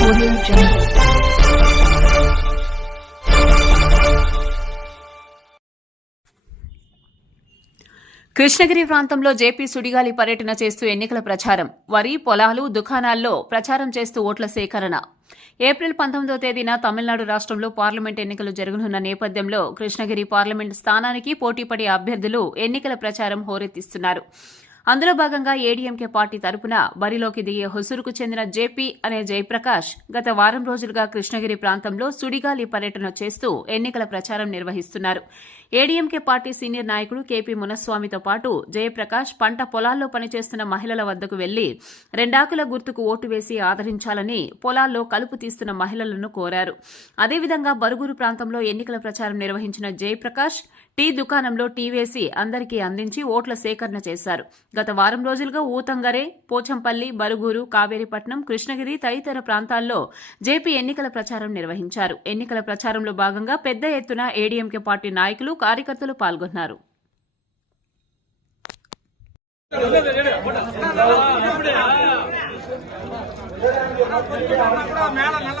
Audio Jungle. Krishnagiri ప్రాంతంలో JP సుడిగాలి పర్యటన చేస్తూ ఎన్నికల ప్రచారం. వరి పొలాలు దుకాణాల్లో ప్రచారం చేస్తూ ఓట్ల సేకరణ. ఏప్రిల్ పంతొమ్మిదో తేదీన తమిళనాడు రాష్ట్రంలో పార్లమెంట్ ఎన్నికలు జరగనున్న నేపథ్యంలో కృష్ణగిరి పార్లమెంట్ స్థానానికి పోటీపడే అభ్యర్థులు ఎన్నికల ప్రచారం హోరెత్తిస్తున్నారు. అందులో భాగంగా ఏడీఎంకే పార్టీ తరపున బరిలోకి దిగే హొసూరుకు చెందిన జేపీ అనే జయప్రకాష్ గత వారం రోజులుగా కృష్ణగిరి ప్రాంతంలో సుడిగాలి పర్యటన చేస్తూ ఎన్నికల ప్రచారం నిర్వహిస్తున్నారు. ఏడీఎంకే పార్టీ సీనియర్ నాయకుడు కేపీ మునస్వామితో పాటు జయప్రకాష్ పంట పొలాల్లో పనిచేస్తున్న మహిళల వద్దకు వెళ్ళి రెండాకుల గుర్తుకు ఓటు వేసి ఆదరించాలని పొలాల్లో కలుపు తీస్తున్న మహిళలను కోరారు. అదేవిధంగా బరుగురు ప్రాంతంలో ఎన్నికల ప్రచారం నిర్వహించిన జయప్రకాష్ టీ దుకాణంలో టీ వేసి అందరికీ అందించి ఓట్ల సేకరణ చేశారు. గత వారం రోజులుగా ఊతంగరే పోచంపల్లి బరుగూరు కావేరిపట్నం కృష్ణగిరి తదితర ప్రాంతాల్లో జేపీ ఎన్నికల ప్రచారం నిర్వహించారు. ఎన్నికల ప్రచారంలో భాగంగా పెద్ద ఎత్తున ఏడీఎంకే పార్టీ నాయకులు కార్యకర్తలు పాల్గొన్నారు. మేళ నల్ల